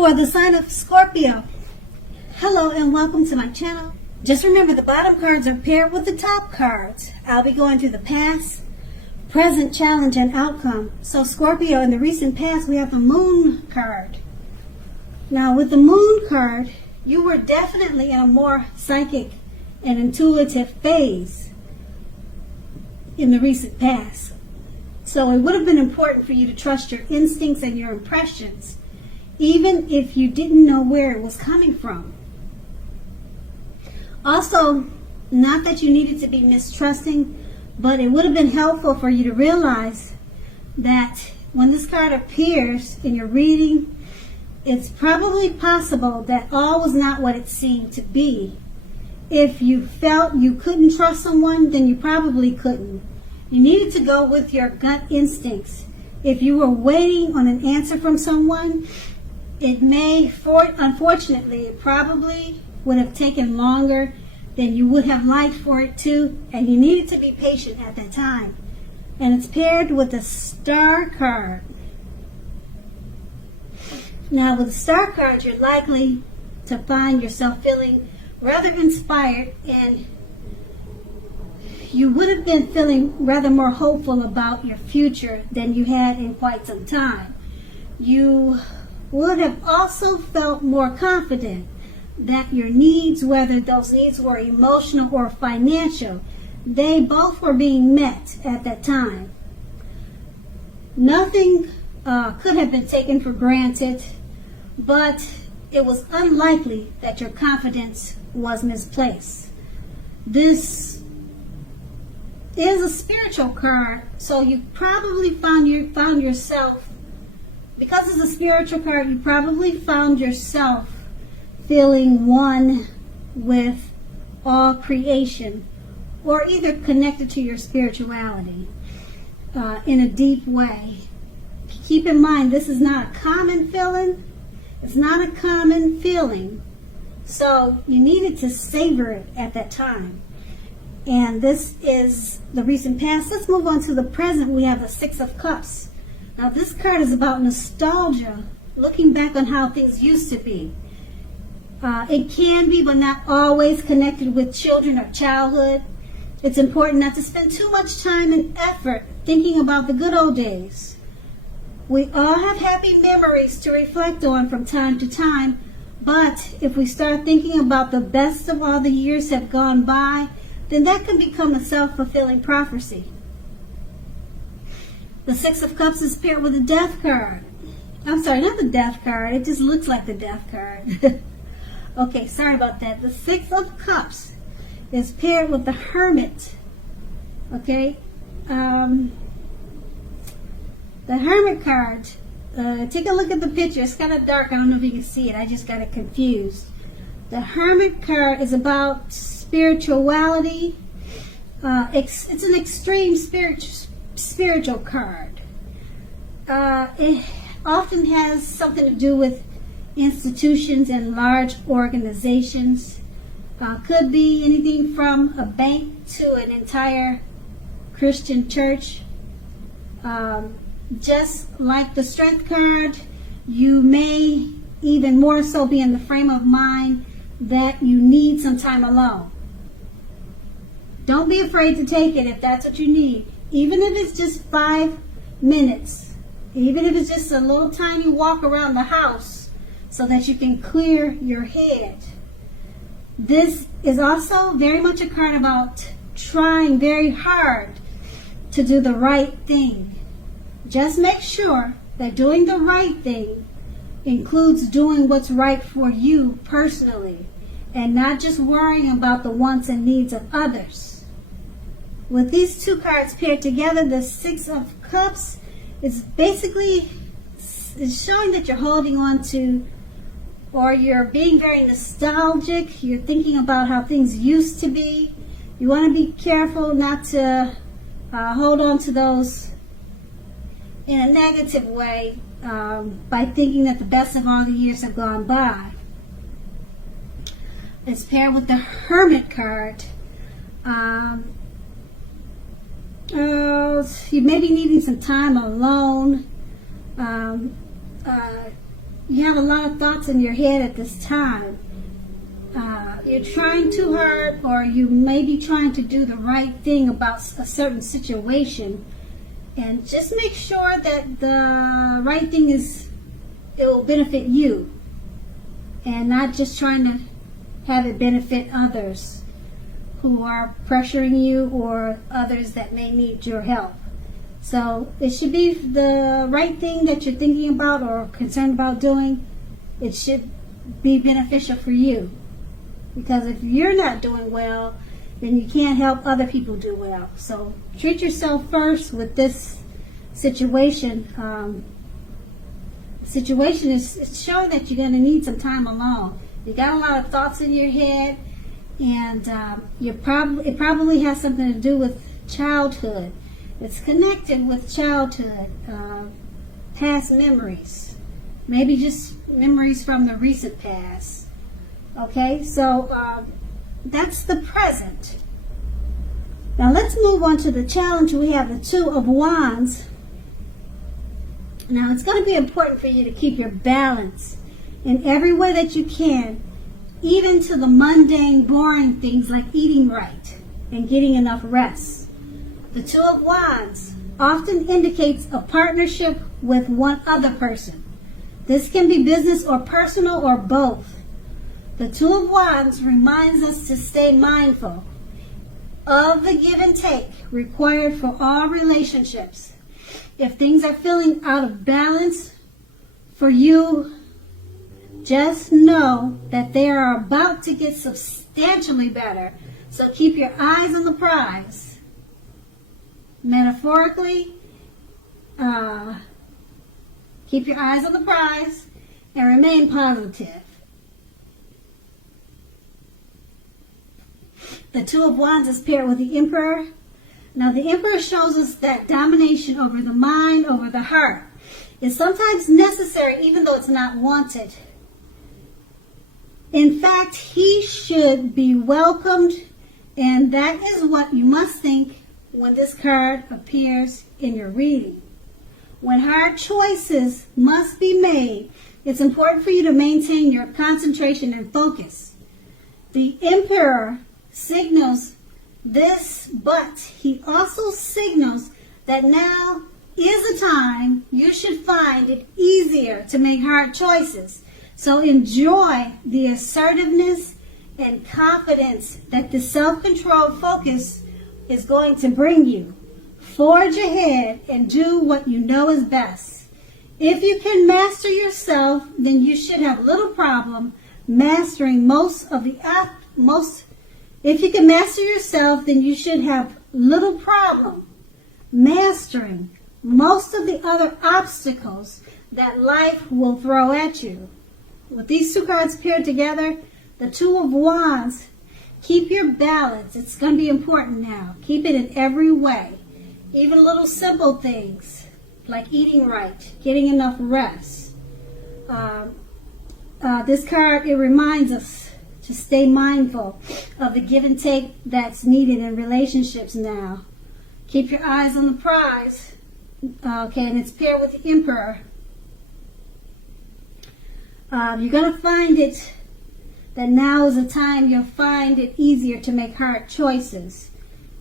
for the sign of Scorpio. Hello and welcome to my channel. Just remember the bottom cards are paired with the top cards. I'll be going through the past, present, challenge, and outcome. So Scorpio, in the recent past, we have the moon card. Now with the moon card, you were definitely in a more psychic and intuitive phase in the recent past. So it would have been important for you to trust your instincts and your impressions, even if you didn't know where it was coming from. Also, not that you needed to be mistrusting, but it would have been helpful for you to realize that when this card appears in your reading, it's probably possible that all was not what it seemed to be. If you felt you couldn't trust someone, then you probably couldn't. You needed to go with your gut instincts. If you were waiting on an answer from someone, unfortunately, it probably would have taken longer than you would have liked for it to, and you needed to be patient at that time. And it's paired with the Star card. Now, with the Star card, you're likely to find yourself feeling rather inspired, and you would have been feeling rather more hopeful about your future than you had in quite some time. You would have also felt more confident that your needs, whether those needs were emotional or financial, they both were being met at that time. Nothing could have been taken for granted, but it was unlikely that your confidence was misplaced. This is a spiritual card, so you probably found yourself, because it's a spiritual card, you probably found yourself feeling one with all creation, or either connected to your spirituality in a deep way. Keep in mind, this is not a common feeling. It's not a common feeling, so you needed to savor it at that time. And this is the recent past. Let's move on to the present. We have the Six of Cups. Now this card is about nostalgia, looking back on how things used to be. It can be, but not always, connected with children or childhood. It's important not to spend too much time and effort thinking about the good old days. We all have happy memories to reflect on from time to time, but if we start thinking about the best of all the years have gone by, then that can become a self-fulfilling prophecy. The Six of Cups is paired with the Death card. I'm sorry, not the Death card. It just looks like the Death card. Okay, sorry about that. The Six of Cups is paired with the Hermit. Okay? The Hermit card, take a look at the picture. It's kind of dark. I don't know if you can see it. I just got it confused. The Hermit card is about spirituality. It's an extreme spiritual card. It often has something to do with institutions and large organizations. Could be anything from a bank to an entire Christian church. Just like the Strength card, you may even more so be in the frame of mind that you need some time alone. Don't be afraid to take it if that's what you need. Even if it's just 5 minutes. Even if it's just a little tiny walk around the house so that you can clear your head. This is also very much a card about trying very hard to do the right thing. Just make sure that doing the right thing includes doing what's right for you personally, and not just worrying about the wants and needs of others. With these two cards paired together, the Six of Cups is basically showing that you're holding on to, or you're being very nostalgic. You're thinking about how things used to be. You want to be careful not to hold on to those in a negative way by thinking that the best of all the years have gone by. It's paired with the Hermit card. You may be needing some time alone. you have a lot of thoughts in your head at this time. You're trying too hard, or you may be trying to do the right thing about a certain situation. And just make sure that the right thing it will benefit you, and not just trying to have it benefit others who are pressuring you, or others that may need your help. So it should be the right thing that you're thinking about or concerned about doing. It should be beneficial for you. Because if you're not doing well, then you can't help other people do well. So treat yourself first with this situation. Situation is showing that you're going to need some time alone. You got a lot of thoughts in your head, and it probably has something to do with childhood. It's connected with childhood, past memories, maybe just memories from the recent past. Okay, so that's the present. Now let's move on to the challenge. We have the Two of Wands. Now it's going to be important for you to keep your balance in every way that you can, even to the mundane, boring things like eating right and getting enough rest. The Two of Wands often indicates a partnership with one other person. This can be business or personal or both. The Two of Wands reminds us to stay mindful of the give and take required for all relationships. If things are feeling out of balance for you, just know that they are about to get substantially better. So keep your eyes on the prize. Metaphorically, keep your eyes on the prize and remain positive. The Two of Wands is paired with the Emperor. Now the Emperor shows us that domination over the mind, over the heart, is sometimes necessary even though it's not wanted. In fact, he should be welcomed, and that is what you must think when this card appears in your reading. When hard choices must be made, it's important for you to maintain your concentration and focus. The Emperor signals this, but he also signals that now is a time you should find it easier to make hard choices. So enjoy the assertiveness and confidence that the self-controlled focus is going to bring you. Forge ahead and do what you know is best. If you can master yourself, then you should have little problem mastering If you can master yourself, then you should have little problem mastering most of the other obstacles that life will throw at you. With these two cards paired together, the Two of Wands, keep your balance. It's going to be important now. Keep it in every way. Even little simple things like eating right, getting enough rest. This card, it reminds us to stay mindful of the give and take that's needed in relationships now. Keep your eyes on the prize. Okay, and it's paired with the Emperor. You're going to find it that now is a time you'll find it easier to make hard choices.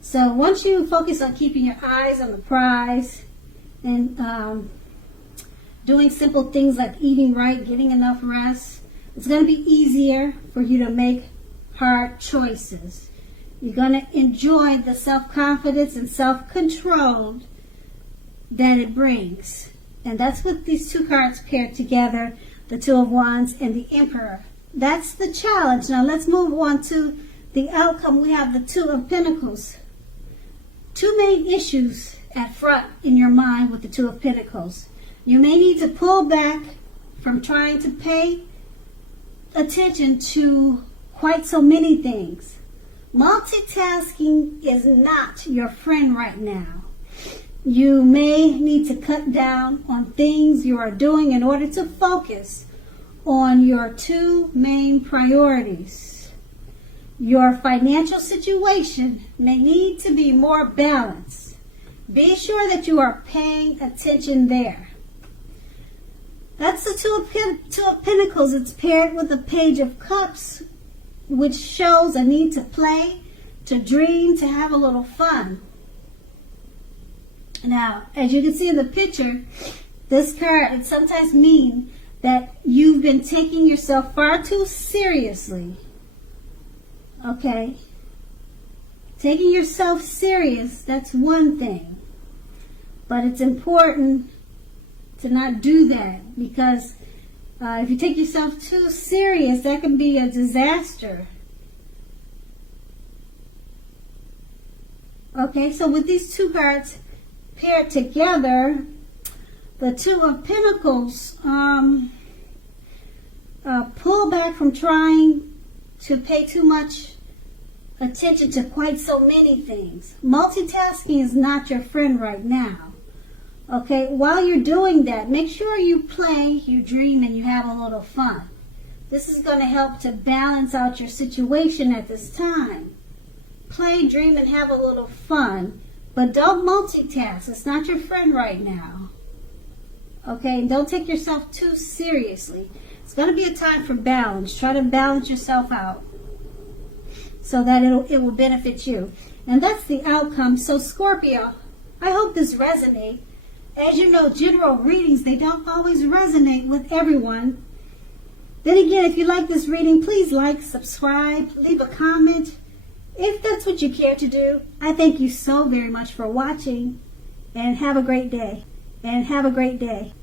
So once you focus on keeping your eyes on the prize and doing simple things like eating right, getting enough rest, it's going to be easier for you to make hard choices. You're going to enjoy the self-confidence and self-control that it brings. And that's what these two cards paired together, the Two of Wands and the Emperor. That's the challenge. Now let's move on to the outcome. We have the Two of Pentacles. Two main issues at front in your mind with the Two of Pentacles. You may need to pull back from trying to pay attention to quite so many things. Multitasking is not your friend right now. You may need to cut down on things you are doing in order to focus on your two main priorities. Your financial situation may need to be more balanced. Be sure that you are paying attention there. That's the Two of Pentacles. It's paired with the Page of Cups, which shows a need to play, to dream, to have a little fun. Now, as you can see in the picture, this card, it sometimes means that you've been taking yourself far too seriously. Okay? Taking yourself serious, that's one thing. But it's important to not do that, because if you take yourself too serious, that can be a disaster. Okay, so with these two cards paired together, the Two of Pentacles, pull back from trying to pay too much attention to quite so many things. Multitasking is not your friend right now. Okay, while you're doing that, make sure you play, you dream, and you have a little fun. This is going to help to balance out your situation at this time. Play, dream, and have a little fun, but don't multitask. It's not your friend right now. Okay, and don't take yourself too seriously. It's going to be a time for balance. Try to balance yourself out so that it will benefit you. And that's the outcome. So Scorpio, I hope this resonates. As you know, general readings, they don't always resonate with everyone. Then again, if you like this reading, please like, subscribe, leave a comment. If that's what you care to do, I thank you so very much for watching. And have a great day.